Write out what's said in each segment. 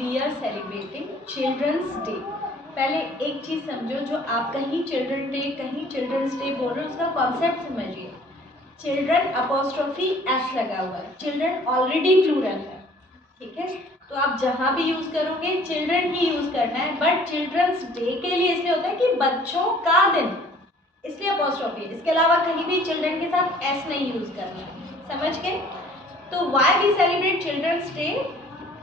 We are celebrating children's day. पहले एक चीज़ समझो, जो आप कहीं चिल्ड्रन डे कहीं चिल्ड्रंस डे बोल रहे हो उसका कॉन्सेप्ट समझिए। चिल्ड्रन अपोस्ट्रोफी एस लगा हुआ है, चिल्ड्रन ऑलरेडी प्लूरल है, ठीक है। तो आप जहाँ भी यूज़ करोगे चिल्ड्रन ही यूज़ करना है, बट चिल्ड्रंस डे के लिए इसलिए होता है कि बच्चों का दिन, इसलिए अपोस्ट्रोफी है। इसके अलावा कहीं भी चिल्ड्रन के साथ एस नहीं यूज़ करना है, समझ गए। तो why we celebrate children's day?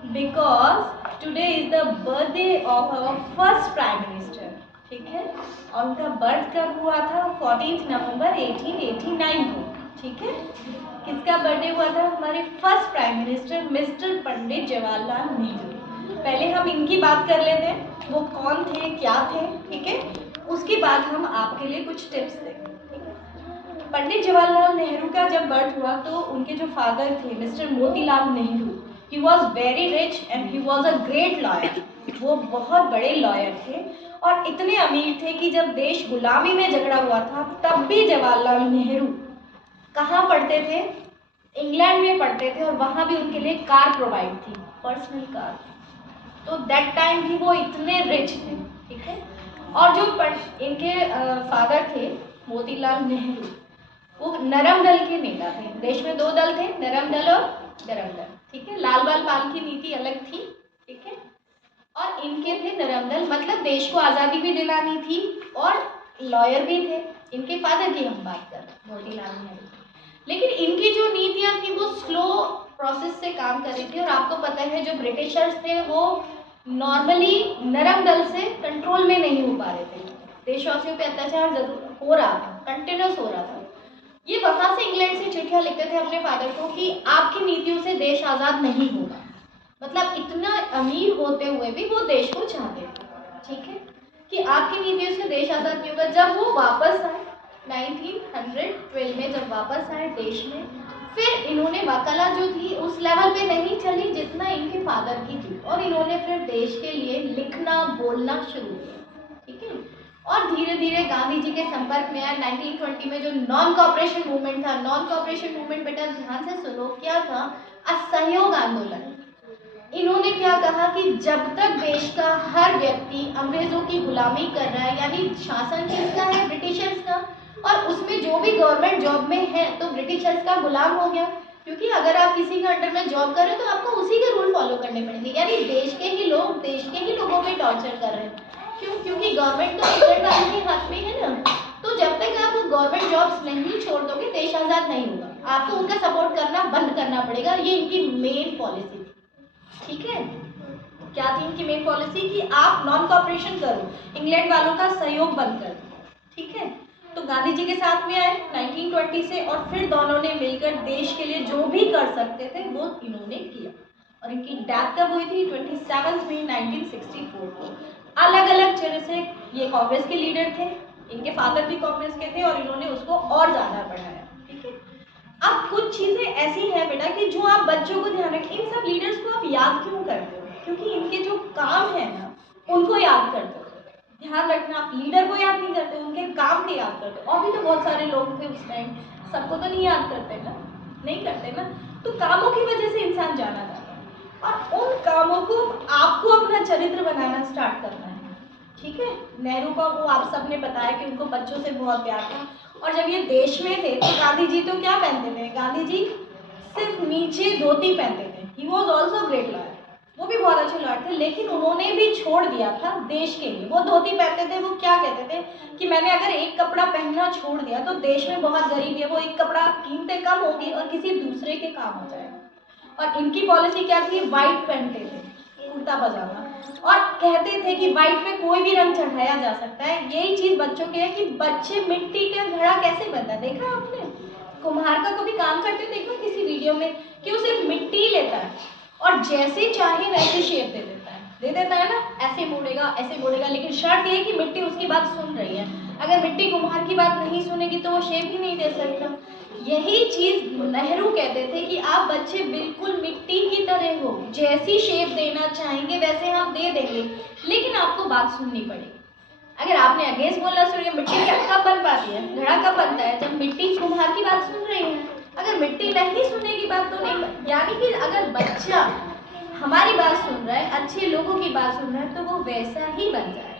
Because today is the birthday of our first prime minister, ठीक है। और उनका बर्थ कब हुआ था? 14 नवंबर 1889 को, ठीक है। किसका बर्थडे हुआ था? हमारे first prime minister mister Pandit Jawaharlal Nehru. पहले हम इनकी बात कर लेते हैं, वो कौन थे, क्या थे, ठीक है। उसके बाद हम आपके लिए कुछ टिप्स देंगे। पंडित जवाहरलाल नेहरू का जब बर्थ हुआ तो उनके जो फादर थे mister Motilal Nehru, he was very rich and he was a great lawyer. वो बहुत बड़े लॉयर थे और इतने अमीर थे कि जब देश गुलामी में जकड़ा हुआ था तब भी जवाहरलाल नेहरू कहाँ पढ़ते थे? इंग्लैंड में पढ़ते थे और वहाँ भी उनके लिए कार प्रोवाइड थी, पर्सनल कार। तो दैट टाइम भी वो इतने रिच थे, ठीक है। और जो इनके फादर थे मोतीलाल नेहरू, वो नरम दल के नेता थे। देश में दो दल थे, नरम दल और गरम दल, ठीक है। लाल बाल पाल की नीति अलग थी, ठीक है। और इनके थे नरम दल, मतलब देश को आज़ादी भी दिलानी थी और लॉयर भी थे। इनके फादर की हम बात कर रहे हैं, मोतीलाल नेहरू। लेकिन इनकी जो नीतियाँ थी वो स्लो प्रोसेस से काम कर रही थी। और आपको पता है जो ब्रिटिशर्स थे वो नॉर्मली नरम दल से कंट्रोल में नहीं हो पा रहे थे। देशवासियों पे अत्याचार जरूर हो रहा था, कंटिन्यूस हो रहा था। ये वहाँ से इंग्लैंड से चिट्ठियाँ लिखते थे अपने फादर को कि आपकी नीतियों से देश आज़ाद नहीं होगा। मतलब इतना अमीर होते हुए भी वो देश को चाहते थे, ठीक है, कि आपकी नीतियों से देश आज़ाद नहीं होगा। जब वो वापस आए 1912 में, जब वापस आए देश में, फिर इन्होंने वकालत जो थी उस लेवल पे नहीं चली जितना इनके फादर की थी, और इन्होंने फिर देश के लिए लिखना बोलना शुरू किया, ठीक है। और धीरे धीरे गांधी जी के संपर्क में आया। 1920 में जो नॉन कॉपरेशन मूवमेंट था, नॉन कॉपरेशन मूवमेंट बेटा ध्यान से सुनो, क्या था? असहयोग आंदोलन। इन्होंने क्या कहा कि जब तक देश का हर व्यक्ति अंग्रेजों की गुलामी कर रहा है, यानी शासन किसका है? ब्रिटिशर्स का, और उसमें जो भी गवर्नमेंट जॉब में है तो ब्रिटिशर्स का गुलाम हो गया। क्योंकि अगर आप किसी के अंडर में जॉब कर रहे हो तो आपको उसी के रूल फॉलो करने पड़ेंगे, यानी देश के ही लोग देश के ही लोगों पे टॉर्चर कर रहे हैं। क्यों? क्योंकि गवर्नमेंट तो इंग्लैंड वालों के हाथ में है ना। तो जब तक आप गवर्नमेंट जॉब्स नहीं छोड़ दोगे देश आज़ाद नहीं होगा, आपको उनका सपोर्ट करना बंद करना पड़ेगा। ये इनकी मेन पॉलिसी थी, ठीक है। क्या थी इनकी मेन पॉलिसी? कि आप नॉन कॉपरेशन करो, इंग्लैंड वालों का सहयोग बंद कर दो, ठीक है। तो गांधी जी के साथ में आए 1920 से, और फिर दोनों ने मिलकर देश के लिए जो भी कर सकते थे वो इन्होंने किया। और इनकी डेथ कब हुई थी? 27 मई 1964 को। अलग अलग तरह से ये कांग्रेस के लीडर थे, इनके फादर भी कांग्रेस के थे, और इन्होंने उसको और ज़्यादा बढ़ाया, ठीक है। अब कुछ चीज़ें ऐसी हैं बेटा कि जो आप बच्चों को ध्यान रखें। इन सब लीडर्स को आप याद क्यों करते हो? क्योंकि इनके जो काम है ना उनको याद करते हो। ध्यान रखना, आप लीडर को याद नहीं करते, उनके काम के याद करते हो। और भी तो बहुत सारे लोग थे उस टाइम, सबको तो नहीं याद करते ना, नहीं करते ना। तो कामों की वजह से इंसान जाना जाता है, और उन कामों को आपको अपना चरित्र बनाना स्टार्ट करना है, ठीक है। नेहरू का वो आप सबने बताया कि उनको बच्चों से बहुत प्यार था। और जब ये देश में थे तो गांधी जी तो क्या पहनते थे? गांधी जी सिर्फ नीचे धोती पहनते थे। He was also great lawyer, वो भी बहुत अच्छे लॉयर थे, लेकिन उन्होंने भी छोड़ दिया था देश के लिए। वो धोती पहनते थे, वो क्या कहते थे कि मैंने अगर एक कपड़ा पहनना छोड़ दिया तो देश में बहुत गरीबी है, वो एक कपड़ा कीमतें कम होगी और किसी दूसरे के काम हो जाएगा। और इनकी पॉलिसी क्या थी? वाइट पहनते थे, कुर्ता पजामा, और कहते थे कि वाइट पे कोई भी रंग चढ़ाया जा सकता है। यही चीज़ बच्चों की है कि बच्चे मिट्टी का घड़ा कैसे बनता है, देखा आपने? कुम्हार का कभी काम करते देखा किसी वीडियो में कि वो सिर्फ मिट्टी लेता है और जैसे चाहे वैसे शेप दे देता है ना, ऐसे मोड़ेगा, लेकिन शर्त ये कि मिट्टी उसकी बात सुन रही है। अगर मिट्टी कुम्हार की बात नहीं सुनेगी तो वो शेप ही नहीं दे सकता। यही चीज़ नेहरू कहते थे कि आप बच्चे बिल्कुल मिट्टी की तरह हो, जैसी शेप देना चाहेंगे वैसे हम दे देंगे, लेकिन आपको बात सुननी पड़ेगी। अगर आपने अगेंस्ट बोलना शुरू किया, मिट्टी कब बन पाती है? घड़ा कब बनता है? जब मिट्टी कुम्हार की बात सुन रही है। अगर मिट्टी नहीं सुनेगी बात तो नहीं। यानी कि अगर बच्चा हमारी बात सुन रहा है, अच्छे लोगों की बात सुन रहा है, तो वो वैसा ही बन जाएगा।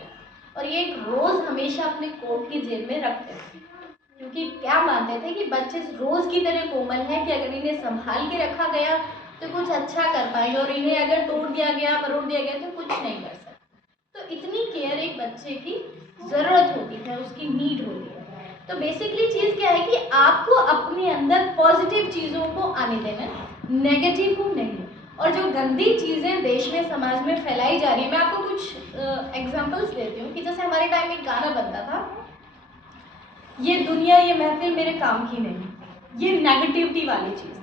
और ये एक रोज़ हमेशा अपने कोट की जेब में रखते थे, क्योंकि क्या मानते थे कि बच्चे रोज़ की तरह कोमल हैं कि अगर इन्हें संभाल के रखा गया तो कुछ अच्छा कर पाएंगे, और इन्हें अगर तोड़ दिया गया, मरोड़ दिया गया तो कुछ नहीं कर सकते। तो इतनी केयर एक बच्चे की ज़रूरत होती है, उसकी नीड होती है। तो बेसिकली चीज़ क्या है कि आपको अपने अंदर पॉजिटिव चीज़ों को आने देना है, नेगेटिव को नहीं। और जो गंदी चीज़ें देश में, समाज में फैलाई जा रही है, मैं आपको कुछ एग्जांपल्स देती हूँ कि जैसे हमारे टाइम एक गाना बनता था, ये दुनिया ये महफिल मेरे काम की नहीं, ये नेगेटिविटी वाली चीज़।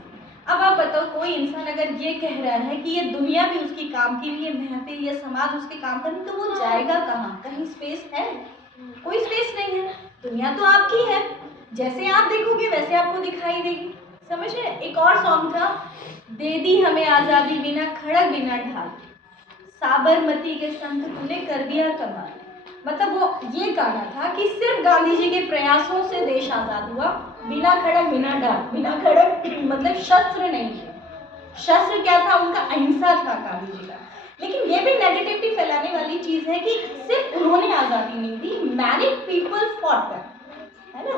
अब आप बताओ, कोई इंसान अगर ये कह रहा है कि ये दुनिया भी उसकी काम की नहीं है, महफिल ये समाज उसके काम का नहीं, तो वो जाएगा कहाँ? कहीं स्पेस है? कोई स्पेस नहीं है। दुनिया तो आपकी है, जैसे आप देखोगे वैसे आपको दिखाई देगी। समझ रहे? एक और सॉन्ग था, दे दी हमें आज़ादी बिना खड़क बिना ढाल, साबरमती के संग तूने कर दिया कमाल। मतलब वो ये गाना था कि सिर्फ गांधी जी के प्रयासों से देश आज़ाद हुआ, बिना खड़क बिना ढाल। बिना खड़क मतलब शस्त्र नहीं थे, शस्त्र क्या था? उनका अहिंसा था गांधी जी का। लेकिन ये भी नेगेटिविटी फैलाने वाली चीज़ है कि सिर्फ उन्होंने आज़ादी नहीं दी, मैनी पीपल फॉट दैट, है ना?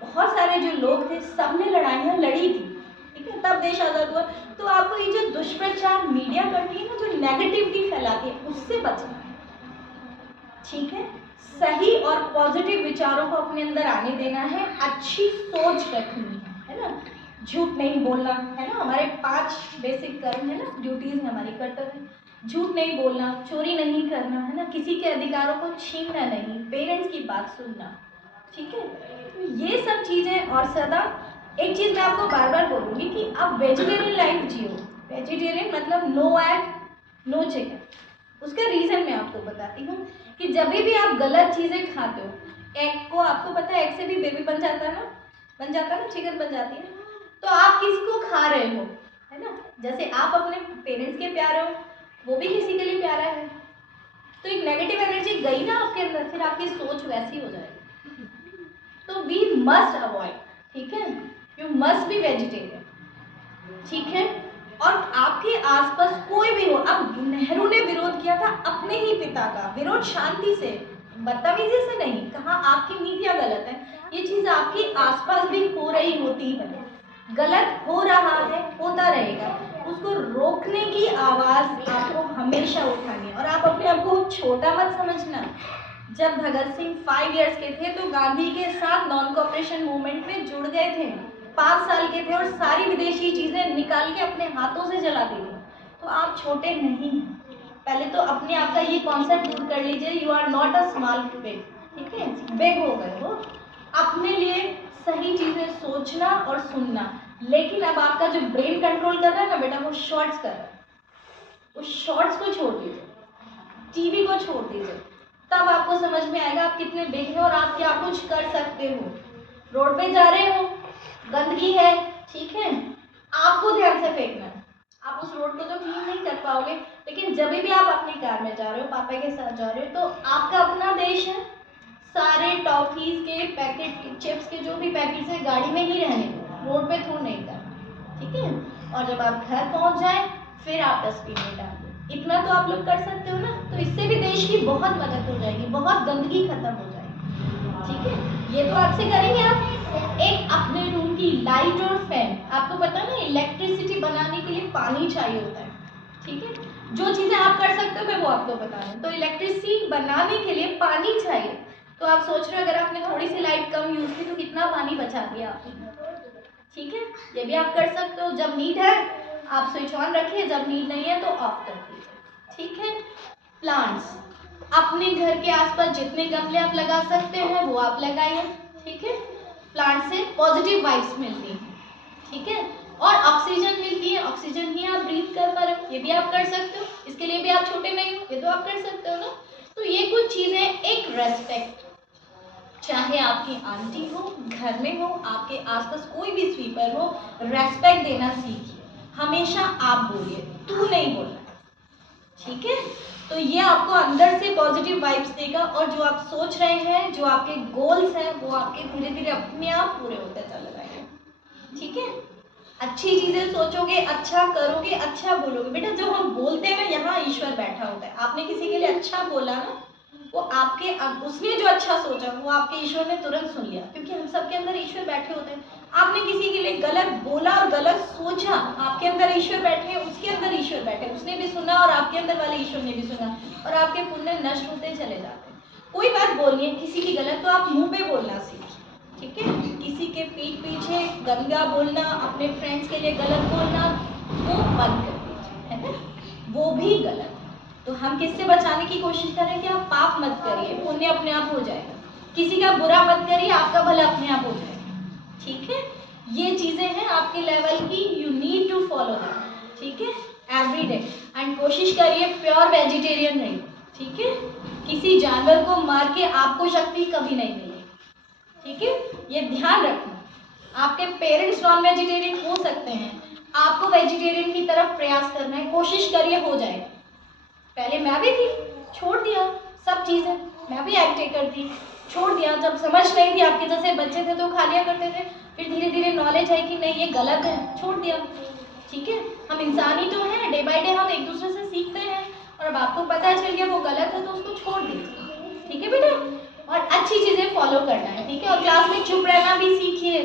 बहुत सारे जो लोग थे, सबने लड़ाइयाँ लड़ी थी, ठीक है, तब देश आज़ाद हुआ। तो आपको ये जो दुष्प्रचार मीडिया करती है ना, जो नेगेटिविटी फैलाती है, उससे बचना है, ठीक है? सही और पॉजिटिव विचारों को अपने अंदर आने देना है, अच्छी सोच रखनी है ना? झूठ नहीं बोलना, है ना? हमारे 5 बेसिक कर्म है ना, ड्यूटीज है हमारी, कर्तव्य। झूठ नहीं बोलना, चोरी नहीं करना, है ना? किसी के अधिकारों को छीनना नहीं, पेरेंट्स की बात सुनना, ठीक है? तो ये सब चीज़ें। और सदा एक चीज़ मैं आपको बार बार बोलूँगी कि आप वेजिटेरियन लाइफ जियो। वेजिटेरियन मतलब नो एग नो चिकन। उसका रीज़न मैं आपको बताती हूँ कि जब भी आप गलत चीज़ें खाते हो, एग को, आपको पता है एग से भी बेबी बन जाता है ना, बन जाता है ना, चिकन बन जाती है। तो आप किसको खा रहे हो, है ना? जैसे आप अपने पेरेंट्स के प्यारे हो, वो भी किसी के लिए प्यारा है। तो एक नेगेटिव एनर्जी गई ना आपके अंदर, फिर आपकी सोच वैसी हो जाएगी। तो वी मस्ट अवॉइड, ठीक है? यू मस्ट बी वेजिटेरियन, ठीक है? और आपके आसपास कोई भी हो, अब नेहरू ने विरोध किया था अपने ही पिता का, विरोध शांति से, बदतमीजी से नहीं। कहा आपकी नीतियाँ गलत है, ये चीज़ आपके आसपास भी हो रही होती है, गलत हो रहा है, होता रहेगा, उसको रोकने की आवाज़ आपको हमेशा उठानी है। और आप अपने आप को छोटा मत समझना। जब भगत सिंह 5 इयर्स के थे तो गांधी के साथ नॉन कोऑपरेशन मूवमेंट में जुड़ गए थे, 5 साल के थे, और सारी विदेशी चीज़ें निकाल के अपने हाथों से जला दी थी। तो आप छोटे नहीं हैं। पहले तो अपने आप का ये कॉन्सेप्ट दूर कर लीजिए, you are not a small big, ठीक है? बिग हो गए हो। अपने लिए सही चीज़ें सोचना और सुनना। लेकिन अब आपका जो ब्रेन कंट्रोल कर रहा है ना बेटा, वो शॉर्ट्स कर रहा है, उस शॉर्ट्स को छोड़ दीजिए, टीवी को छोड़ दीजिए, तब आपको समझ में आएगा आप कितने बिग हैं और आप क्या कुछ कर सकते हो। रोड पे जा रहे हो, गंदगी है, ठीक है, आपको ध्यान से फेंकना है। आप उस रोड को तो क्लीन नहीं कर पाओगे, लेकिन जब भी आप अपनी कार में जा रहे हो, पापा के साथ जा रहे हो, तो आपका अपना देश है, सारे टॉफीज के पैकेट, चिप्स के जो भी पैकेट्स है गाड़ी में ही रहने दो, रोड पे थ्रो नहीं करना, ठीक है? और जब आप घर पहुंच जाए फिर आप डस्टबिन में डाल दो। इतना तो आप लोग कर सकते हो ना? तो इससे भी देश की बहुत मदद हो जाएगी, बहुत गंदगी खत्म हो जाएगी, ठीक है? ये तो आपसे करेंगे आप। एक अपने रूम की लाइट और फैन, आपको पता है ना इलेक्ट्रिसिटी बनाने के लिए पानी चाहिए होता है, ठीक है? जो चीज़ें आप कर सकते हो मैं वो आपको बता रही हूँ। तो इलेक्ट्रिसिटी बनाने के लिए पानी चाहिए। तो आप सोच रहे हो अगर आपने थोड़ी सी लाइट कम यूज़ की तो कितना पानी बचा दिया आपने, ठीक है? ये भी आप कर सकते हो। जब नीड है आप स्विच ऑन रखिए, जब नीड नहीं है तो ऑफ कर दीजिए, ठीक है? प्लांट्स, अपने घर के आसपास जितने गमले आप लगा सकते हैं वो आप लगाइए, ठीक है? प्लांट से पॉजिटिव वाइब्स मिलती हैं, ठीक है? और ऑक्सीजन मिलती है, ऑक्सीजन ही आप ब्रीथ कर पा रहे हो, ये भी आप कर सकते हो। इसके लिए भी आप छोटे नहीं हो, ये तो आप कर सकते हो ना? तो ये कुछ चीज़ें, एक रेस्पेक्ट, चाहे आपकी आंटी हो, घर में हो, आपके आसपास कोई भी स्वीपर हो, रेस्पेक्ट देना सीखिए। हमेशा आप बोलिए, तू नहीं बोलना, ठीक है? तो ये आपको अंदर से पॉजिटिव वाइब्स देगा, और जो आप सोच रहे हैं, जो आपके गोल्स हैं, वो आपके धीरे धीरे अपने आप पूरे होते चले जाएंगे, ठीक है? अच्छी चीजें सोचोगे, अच्छा करोगे, अच्छा बोलोगे। बेटा जब हम बोलते हैं ना, यहाँ ईश्वर बैठा होता है। आपने किसी के लिए अच्छा बोला ना, वो आपके उसने जो अच्छा सोचा वो आपके ईश्वर ने तुरंत सुन लिया, क्योंकि हम सबके अंदर ईश्वर बैठे होते हैं। आपने किसी के लिए गलत बोला और गलत सोचा, आपके अंदर ईश्वर बैठे हैं, उसके अंदर ईश्वर बैठे, उसने भी सुना और आपके अंदर वाले ईश्वर ने भी सुना, और आपके पुण्य नष्ट होते चले जाते हैं। कोई बात बोलनी है किसी की गलत, तो आप मुंह पे बोलना सीखिए, ठीक है। किसी के पीठ पीछे गंदा बोलना, अपने फ्रेंड्स के लिए गलत बोलना, वो बंद कर दीजिए, है ना, वो भी गलत है। तो हम किससे बचाने की कोशिश करें कि आप पाप मत करिए, पुण्य अपने आप हो जाएगा। किसी का बुरा मत करिए, आपका भला अपने आप हो जाएगा, ठीक है। ये चीजें हैं आपके लेवल की, you need to follow that, ठीक है, एवरी डे। एंड कोशिश करिए प्योर वेजिटेरियन रहिए, ठीक है। किसी जानवर को मार के आपको शक्ति कभी नहीं मिलेगी, ठीक है, ये ध्यान रखना। आपके पेरेंट्स नॉन वेजिटेरियन हो सकते हैं, आपको वेजिटेरियन की तरफ प्रयास करना है, कोशिश करिए हो जाएगा। पहले मैं भी थी, छोड़ दिया सब चीज़ें, मैं भी एग टेकर थी, छोड़ दिया। जब समझ नहीं थी, आपके जैसे बच्चे थे तो खा लिया करते थे, फिर धीरे धीरे नॉलेज है कि नहीं ये गलत है, छोड़ दिया, ठीक है। हम इंसान ही तो हैं, डे बाय डे हम एक दूसरे से सीखते हैं, और अब आपको पता चल गया वो गलत है तो उसको छोड़ दीजिए, ठीक है बेटा। और अच्छी चीज़ें फॉलो करना है, ठीक है। और क्लास में चुप रहना भी सीखिए।